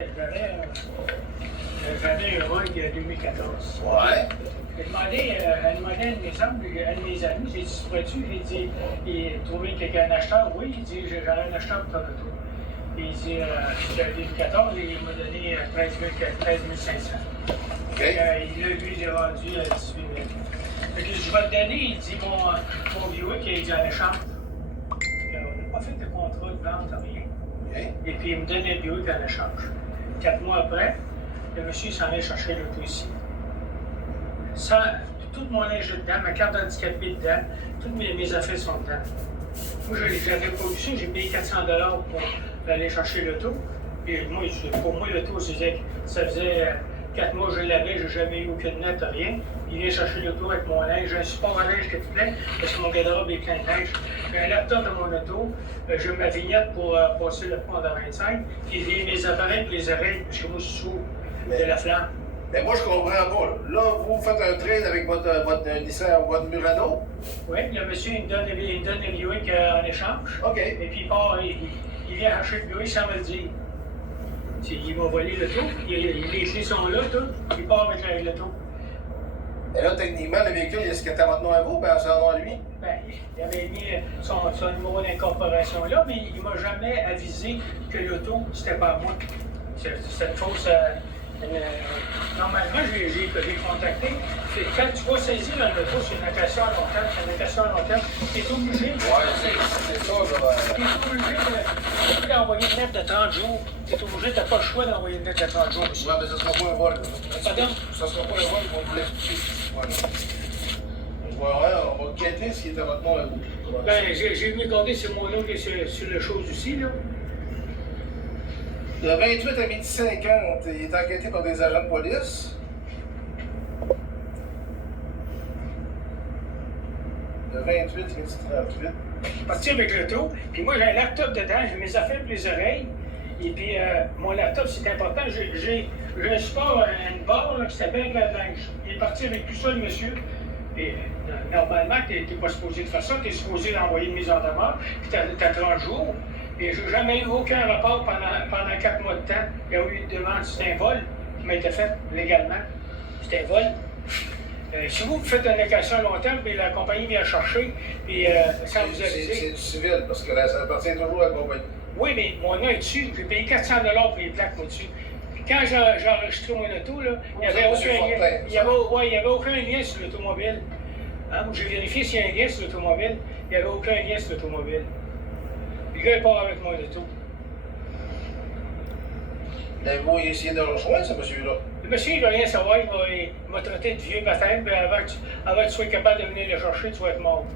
J'avais un Rogue 2014. Ouais. J'ai demandé à un de mes amis, j'ai dit, pourrais-tu? J'ai dit, il trouvait qu'il y a un acheteur. Oui, il dit, j'aurais un acheteur pour ton auto. Il dit, j'ai un 2014 et il m'a donné 13 500. OK. Lui, il est rendu à 18 000. Fait que je vais te donner, il dit, mon Buick, il dit, en échange. On n'a pas fait de contrat de vente, rien. OK. Et puis, il me donne un Buick en échange. 4 mois après, le monsieur s'en est chercher l'auto ici. Tout mon linge dedans, ma carte d'handicapé dedans, toutes mes affaires sont dedans. Moi, j'avais pas vu ça, j'ai payé 400 $ pour aller chercher l'auto. Puis moi, pour moi, l'auto, ça faisait 4 mois que je l'avais, j'ai jamais eu aucune note, rien. Il vient chercher l'auto avec mon linge, j'ai un support à linge qui est plein, parce que mon garde-robe est plein de neige. J'ai un laptop dans mon auto, j'ai ma vignette pour passer le pont de 25, puis j'ai mes appareils pour les oreilles, parce que moi, je suis sourd de la flamme. Mais moi, je comprends pas. Là, vous faites un trade avec votre Nissan, votre Murano. Oui, le monsieur, il me donne le Buick en échange. OK. Et puis il vient acheter le Buick sans me le dire. Il m'a volé l'auto, les clés sont là, tout. Il part avec l'auto. Et là, techniquement, le véhicule, est-ce que t'as votre nom à vous, ben c'est un nom à lui? Ben, il avait mis son numéro d'incorporation là, mais il m'a jamais avisé que l'auto, c'était pas moi. C'est une fausse. Normalement, j'ai contacté. Quand tu vas saisir un auto sur une location à long terme, c'est une location à long terme, tu es obligé. Ouais, c'est ça, là. Tu es obligé d'envoyer une lettre de 30 jours. Tu es obligé, tu n'as pas le choix d'envoyer une lettre de 30 jours. Ouais, mais ça sera pas un vol. Pardon? Ça sera pas un vol, ils vont vous l'expliquer. Voilà. On va guetter s'il est à votre nom à vous. Ben, j'ai mis garder ce mot-là sur le chose aussi, là. De 28 à midi 50, il est enquêté par des agents de police. De 28 à midi 38. Je suis parti avec l'auto, puis moi j'ai un laptop dedans, j'ai mes affaires pour les oreilles. Et puis mon laptop, c'est important, j'ai un support, une barre là, qui s'appelle la linge. Il est parti avec tout ça, le monsieur. Et normalement, tu n'es pas supposé de faire ça, tu es supposé d'envoyer une mise en demeure, puis tu as 30 jours. Et je n'ai jamais eu aucun rapport pendant 4 mois de temps. Il y a eu une demande, c'était un vol qui m'a été fait légalement. C'était un vol. Si vous faites une location à long terme, puis la compagnie vient chercher, puis sans vous aviser. C'est du civil, parce que là, ça appartient toujours à la compagnie. Oui, mais mon nom est dessus. J'ai payé 400 $ pour les plaques, moi, dessus. Puis quand j'ai enregistré mon auto, là, il n'y avait aucun lien sur l'automobile. Hein? J'ai vérifié s'il y a un lien sur l'automobile. Il n'y avait aucun lien sur l'automobile. Le gars, il part avec mon auto. Avez-vous essayé de le rejoindre, ce monsieur-là? Le monsieur, il ne veut rien savoir. Il m'a traité de vieux baptême. Puis avant que tu sois capable de venir le chercher, tu vas être mort.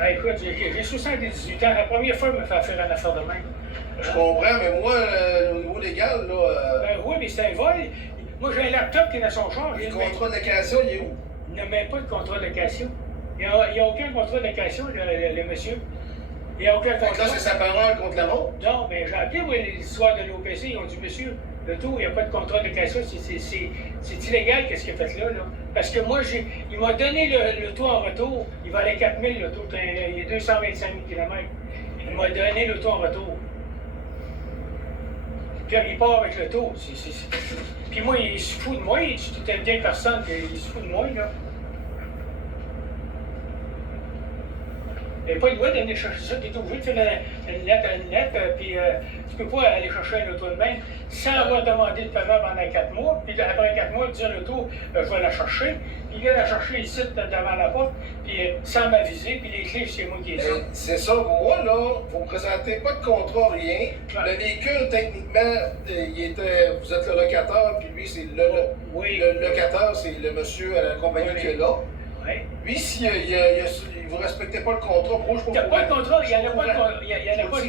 Ah, écoute, j'ai 78 ans. La première fois, il me fait faire une affaire de même. Je comprends, mais moi, au niveau légal, là. Ben oui, mais c'est un vol. Moi, j'ai un laptop qui est dans son char. Le contrat de location, il est où? Il n'a même pas de contrat de location. Il n'y a aucun contrat de location, le monsieur. Il n'y a aucun contrat. Là, c'est sa parole contre la vôtre? Non, mais j'ai appelé l'histoire de l'OPC. Ils ont dit, monsieur, le tout, il n'y a pas de contrat de location. C'est illégal, qu'est-ce qu'il a fait là? Parce que moi, il m'a donné le taux en retour. Il valait 4 000, le taux. Il est 225 000 km. Il m'a donné le taux en retour. Puis il part avec le taux. Puis moi, il se fout de moi. Il est une vieille personne. Il se fout de moi, là. Il n'y a pas le droit d'aller chercher ça. Tu es obligé de faire une lettre, puis tu ne peux pas aller chercher un auto de même sans avoir demandé le paiement pendant 4 mois. Puis après 4 mois, dire l'auto, je vais la chercher. Puis il vient la chercher ici devant la porte, puis sans m'aviser, puis les clés, c'est moi qui les ai. C'est ça. Moi, là, vous ne me présentez pas de contrat, rien. Le véhicule, techniquement, vous êtes le locataire, puis lui, c'est le locataire, c'est le monsieur à la compagnie qui est là. Oui. Lui, si vous ne respectez pas le contrat, moi, je peux pas. Il n'y a pas de contrat, il n'y en a pas de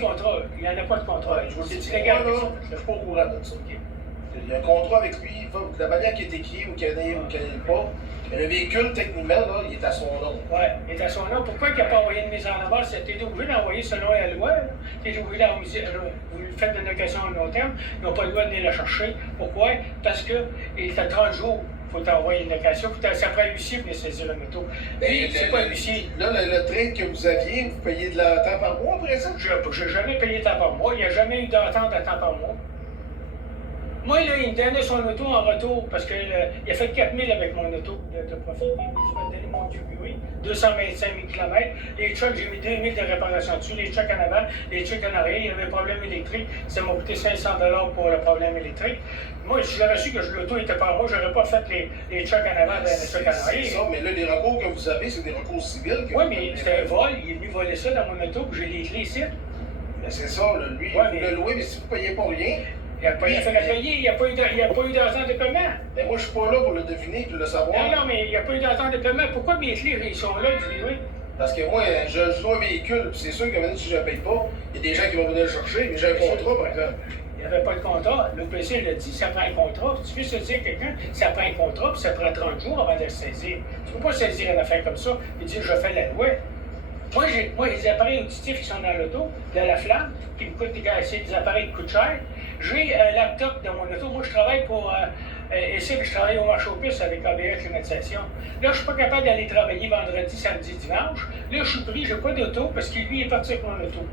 contrat. Il n'y en a pas de contrat. C'est illégal. Je ne suis pas au courant de ça. Il y a un contrat avec lui, de la manière qui est écrit, ou qu'il n'y en pas. Mais le véhicule, techniquement, là, il est à son nom. Oui, il est à son nom. Pourquoi il n'a pas envoyé une mise en demeure? Tu es obligé d'envoyer selon la loi. Tu es obligé d'envoyer. Vous faites une location à long terme, ils n'ont pas le droit de venir la chercher. Pourquoi? Parce que il fait 30 jours. faut t'envoyer une location. Ça prend un huissier pour les saisir une auto. Lui, c'est pas un huissier. Là, le train que vous aviez, vous payez de la temps par mois après ça? Je n'ai jamais payé temps par mois. Il n'y a jamais eu d'attente à temps par mois. Moi, là, il me donnait son auto en retour parce qu'il a fait 4 000 avec mon auto de profit. Il m'a donné mon oui, 225 000 km. Les trucks, j'ai mis 2 000 de réparation dessus. Les trucks en avant, les trucks en arrière. Il y avait un problème électrique. Ça m'a coûté 500 $ pour le problème électrique. Moi, si j'avais su que l'auto était par moi, je n'aurais pas fait les trucks en avant, les trucks en arrière. C'est ça, mais là, les recours que vous avez, c'est des recours civils. Oui, mais c'était un vol. Il est venu voler ça dans mon auto, puis j'ai les clés ici. Mais c'est ça, là, lui, ouais, vous le louez, mais si vous ne payez pas rien. Il n'a pas rien fait à payer, il n'y a pas eu d'argent de paiement. Mais moi, je ne suis pas là pour le deviner, pour le savoir. Non, mais il n'y a pas eu d'argent de paiement. Pourquoi mes clés, ils sont là, dis oui? Parce que moi, je loue un véhicule, puis c'est sûr que même si je ne paye pas, il y a des gens qui vont venir le chercher, mais j'ai un contrat, par exemple. Il n'y avait pas de contrat. L'OPC l'a dit, ça prend un contrat. Tu veux se dire quelqu'un, ça prend un contrat, puis ça prend 30 jours avant de le saisir. Tu ne peux pas saisir une affaire comme ça et dire, je fais la loi. Moi, les appareils auditifs qui sont dans l'auto, de la flamme, qui me coûtent, c'est des appareils qui coûtent cher. J'ai un laptop dans mon auto. Moi, je travaille pour. Ici, je travaille au marché aux puces avec ABA Climatisation. Là, je ne suis pas capable d'aller travailler vendredi, samedi, dimanche. Là, je suis pris, je n'ai pas d'auto parce qu'il lui est parti avec mon auto.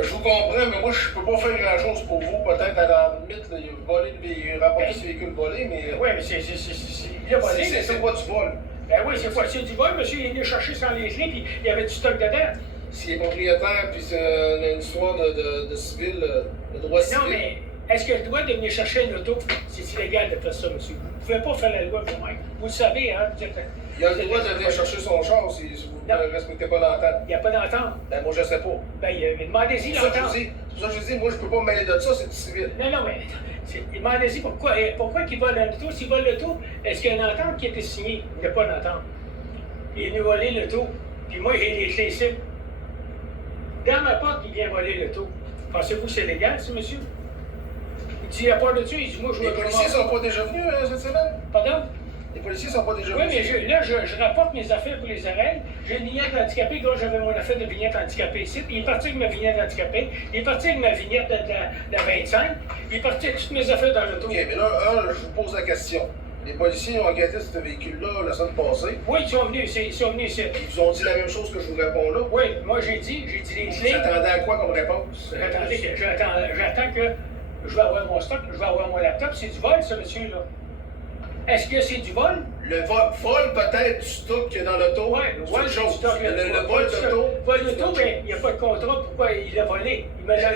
Je vous comprends, mais moi, je ne peux pas faire grand-chose pour vous. Peut-être à la limite, rapporter ce véhicule volé, mais. Oui, mais il a volé. C'est pas du vol. Ben oui, c'est du vol, monsieur. Il est venu chercher sans les clés, puis il y avait du stock dedans. S'il est propriétaire, puis c'est une histoire de civil, de droit civil. Non, mais est-ce que le droit de venir chercher une auto, c'est illégal de faire ça, monsieur? Vous ne pouvez pas faire la loi vous-même. Vous le savez, hein? Il a le droit de venir chercher son char si vous ne respectez pas l'entente. Il n'y a pas d'entente. Ben moi, je ne sais pas. Ben, demandez-y l'entente. l'entente. C'est pour ça que je dis, moi, je ne peux pas me mêler de ça, c'est du civil. Non, mais demandez-y pourquoi il vole l'auto. S'il vole l'auto, est-ce qu'il y a une entente qui a été signée? Il n'y a pas d'entente. Il est venu voler l'auto. Puis moi, j'ai les clés ici. Dans ma porte, il vient voler l'auto. Pensez-vous que c'est légal, ça, monsieur? Il dit, à part de ça, il dit, moi, je veux. Les policiers ne sont pas déjà venus cette semaine? Pardon? Les policiers ne sont pas déjà venus? Oui, mais là, je rapporte mes affaires pour les oreilles. J'ai une vignette handicapée. Quand j'avais mon affaire de vignette handicapée ici, il est parti avec ma vignette handicapée. Il est parti avec ma vignette de la 25. Il est parti avec toutes mes affaires dans l'auto. OK, mais là, je vous pose la question. Les policiers ont enquêté ce véhicule-là la semaine passée. Oui, ils sont venus ici. Ils vous ont dit la même chose que je vous réponds là? Oui, moi j'ai dit les clés. Vous attendez à quoi comme réponse? J'attends que je vais avoir mon stock, je vais avoir mon laptop. C'est du vol, ça, monsieur, là. Est-ce que c'est du vol? Le vol peut-être du stock qu'il y a dans l'auto. Oui, le vol du stock. Le vol d'auto. Vol d'auto, mais il n'y a pas de contrat. Pourquoi il l'a volé?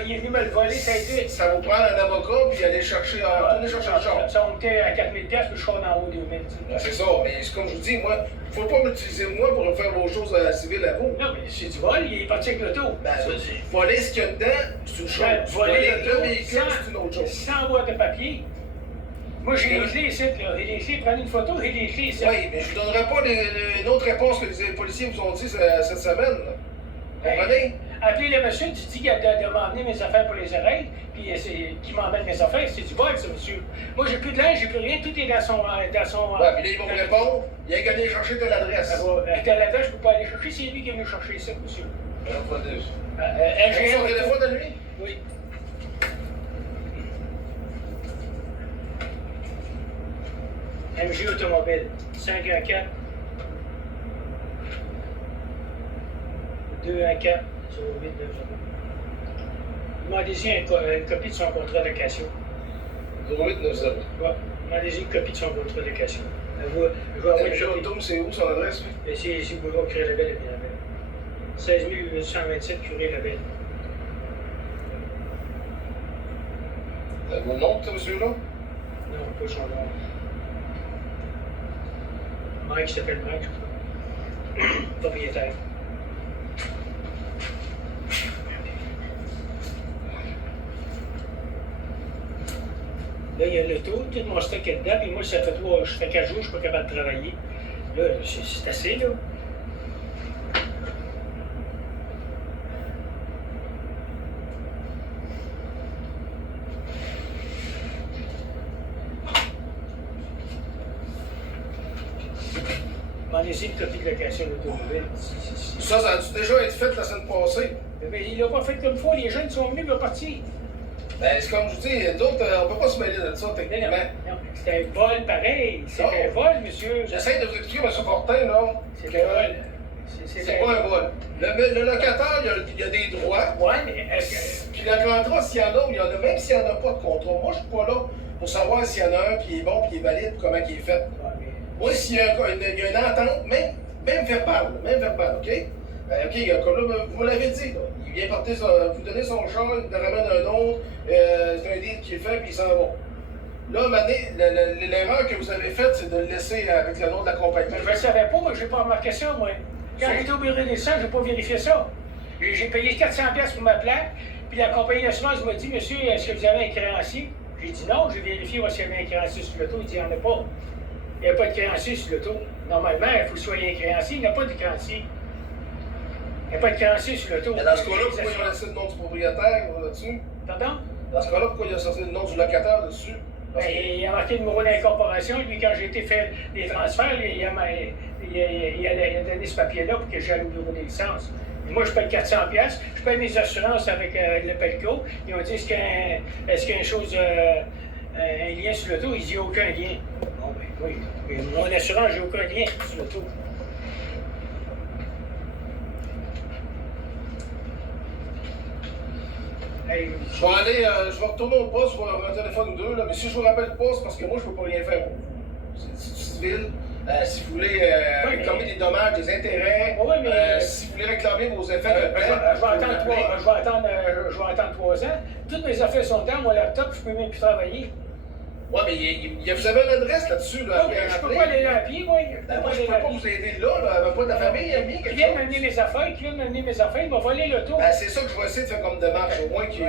Il est venu me le voler, ça a été. Ça vous prend un avocat, puis aller chercher, retourner chercher le char. Ça va me coûter à 4 000 $, puis je sors en haut de 2 000. C'est ça, mais comme je vous dis, moi, il ne faut pas m'utiliser moi pour faire vos choses civiles à vous. Non, mais c'est du vol, il est parti avec l'auto. Voler ce qu'il y a dedans, c'est une chose. Voler le véhicule, c'est une autre chose. Sans boîte de papier. Moi, j'ai les clés ici, là. J'ai les clés, prenez une photo, j'ai les clés ici. Oui, mais je ne vous donnerai pas une autre réponse que les policiers vous ont dit cette semaine. Vous comprenez? Appelez le monsieur qui dit qu'il a de m'emmener mes affaires pour les oreilles, puis qui m'emmène mes affaires. C'est du vol, ça, monsieur. Moi, j'ai plus de linge, j'ai plus rien, tout est dans son. Ouais, puis là, il va vous répondre. Il a qu'à aller chercher telle adresse. Telle adresse, je ne peux pas aller chercher, c'est lui qui est venu chercher ça, monsieur. J'ai son téléphone à lui? Oui. MG Automobile, 514 214 0890. Demandez-y une copie de son contrat de location. 0890. Ouais, demandez-y une copie de son contrat de location. Je vais avoir MG Auto, c'est où son adresse? C'est boulevard Curé-Labelle et Bien-Labelle. 16 827 Curé-Labelle. Vos noms de ce monsieur-là? Non, pas son nom. Mike s'appelle Mike, je crois. Propriétaire. Là, il y a l'auto, tout mon stock est dedans, puis moi, ça fait 4 jours, je ne suis pas capable de travailler. Là, c'est assez, là. Demandez-y une copie de location d'automobile. Ça a déjà été fait la semaine passée. Mais il l'a pas fait comme fois, les jeunes sont venus, ils vont partir. Ben, c'est comme je vous dis, d'autres, on peut pas se mêler de ça, techniquement. Non, c'était un vol pareil. C'était un vol, monsieur. J'essaie de vous expliquer, M. Fortin, là. C'est un vol. C'est pas un vol. Le locataire, il y a des droits. Ouais, mais est-ce que. Puis le contrat, s'il y en a ou il y en a, même s'il n'y en a pas de contrat, moi, je suis pas là pour savoir s'il y en a un qui est bon, qui est valide, comment il est fait. Ouais, mais. Moi, s'il y a une entente, même verbale, OK? OK, comme là, vous me l'avez dit, là. Il vient porter vous donner son char, il te ramène un autre, c'est un deal qui est fait, puis il s'en va. Là, l'erreur que vous avez faite, c'est de le laisser avec le nom de la compagnie. Je ne savais pas, moi, je n'ai pas remarqué ça, moi. Quand j'étais au bureau des sangs, je n'ai pas vérifié ça. J'ai payé 400$ pour ma plaque, puis la compagnie d'assurance m'a dit, monsieur, est-ce que vous avez un créancier? J'ai dit non, j'ai vérifié s'il y avait un créancier sur l'auto. Il dit, il n'y en a pas. Il n'y a pas de créancier sur l'auto. Normalement, il faut que vous soyez un créancier, il n'y a pas de créancier. Il n'y a pas de créancier sur l'auto. Mais dans ce cas-là, pourquoi il a laissé le nom du propriétaire là-dessus? Pardon? Dans ce cas-là, pourquoi il a sorti le nom du locataire dessus? Ben, il a marqué le numéro d'incorporation. Lui, quand j'ai été faire des transferts, lui, il a donné ce papier-là pour que j'aille au bureau des licences. Et moi, je paye 400$. Je paye mes assurances avec le Pelco. Ils ont dit, est-ce qu'il y a une chose, un lien sur l'auto? Il dit, il n'y a aucun lien. Bon, ben oui. Et mon assurance, j'ai aucun lien sur l'auto. Hey, je vais retourner au poste, je vais avoir un téléphone ou deux, là, mais si je vous rappelle pas, c'est parce que moi, je peux pas rien faire pour vous. C'est civil. Si vous voulez réclamer des dommages, des intérêts, si vous voulez réclamer vos effets de peine, je vais attendre 3 ans. Toutes mes affaires sont dans mon laptop, je peux même plus travailler. Ouais, mais vous avez une adresse là-dessus, là. Je peux pas aller là à pied, moi. Moi, je peux pas vous aider là, avec pas de famille, amis, Qui vient m'amener mes affaires, il m'a volé l'auto. Ben, c'est ça que je vais essayer de faire comme démarche, au moins qu'il.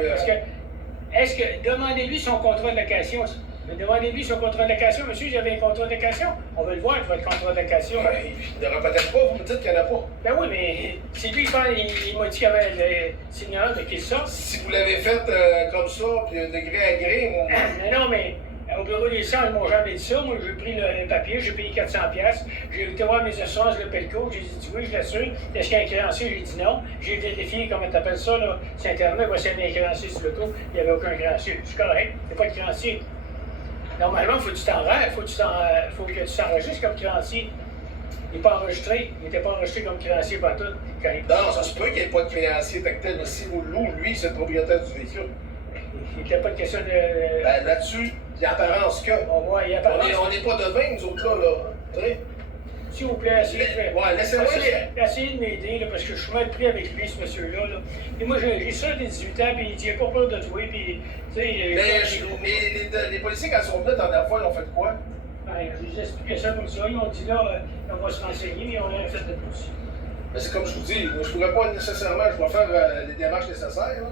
Est-ce que demandez-lui son contrat de location? Mais demandez-lui son contrat de location. Monsieur, j'avais un contrat de location. On veut le voir, votre contrat de location. Il n'y en aura peut-être pas, vous me dites qu'il n'y en a pas. Ben oui, mais c'est lui, il m'a dit qu'il y avait le signal, mais qu'il sort. Si vous l'avez fait comme ça, puis de gré à gré, moi. Non, mais. Au bureau des sangs, ils m'ont jamais dit ça. Moi, j'ai pris le papier, j'ai payé 400$. J'ai été voir mes assurances, le Pelco. J'ai dit oui, je l'assure. Est-ce qu'il y a un créancier? J'ai dit non. J'ai vérifié, comment tu appelles ça, là, sur Internet, voici un créancier sur l'auto. Il n'y avait aucun créancier. C'est correct. Il n'y a pas de créancier. Normalement, il faut que tu t'enregistres comme créancier. Il n'est pas enregistré. Il n'était pas enregistré comme créancier partout. Non, ça se peut qu'il n'y ait pas de créancier tel, mais si vous le louez, lui, c'est le propriétaire du véhicule. Il n'était pas de question de. Ben, là-dessus, il y a apparence que. Ouais, il y a apparence. On n'est pas devins, nous autres, là. S'il vous plaît, essayez de m'aider, là, parce que je suis mal pris avec lui, ce monsieur-là. Là. Et moi, j'ai ça à 18 ans, puis il dit, il n'a pas peur de jouer, puis, tu sais... Mais les policiers, quand ils sont venus la dernière fois, ils ont fait quoi? Ben, je vous expliqué ça comme ça. Ils ont dit, là, on va se renseigner, mais ils n'ont rien fait de plus. Mais c'est comme je vous dis, je ne pourrais pas nécessairement, je dois faire les démarches nécessaires, là.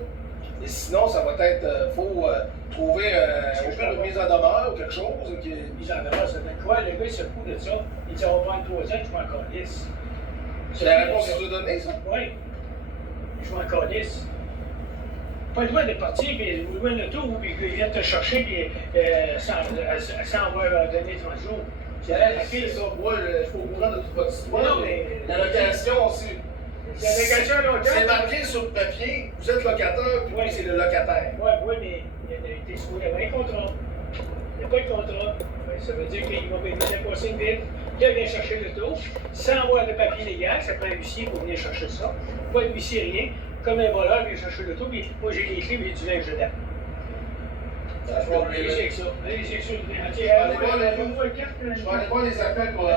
Et sinon, ça va être, faut trouver une mise en demeure ou quelque chose. Mise en demeure, ça fait quoi? Le gars, il se fout de ça. Il dit, on va prendre 3 ans, je m'en calisse. C'est la réponse que tu as donnée, ça? Oui. Je m'en calisse. Pas le droit de partir, puis vous louez une auto, puis ils viennent te chercher, puis sans avoir donné 30 jours. C'est ça, moi, je suis au courant de toute votre histoire. Non, mais. La location aussi. C'est marqué sur le papier, vous êtes locataire, puis c'est le locataire. Oui, mais il y avait un contrat. Il n'y a pas de contrat. Ça veut dire qu'il va venir passer une ville, il vient chercher l'auto, sans avoir de papier légal, ça prend un huissier pour venir chercher ça. Pas de huissier, rien. Comme un voleur vient chercher l'auto, puis moi j'ai les clés, mais du linge dedans. Allez-y avec ça. Allez-y avec ça. Je vais aller voir les appels pour.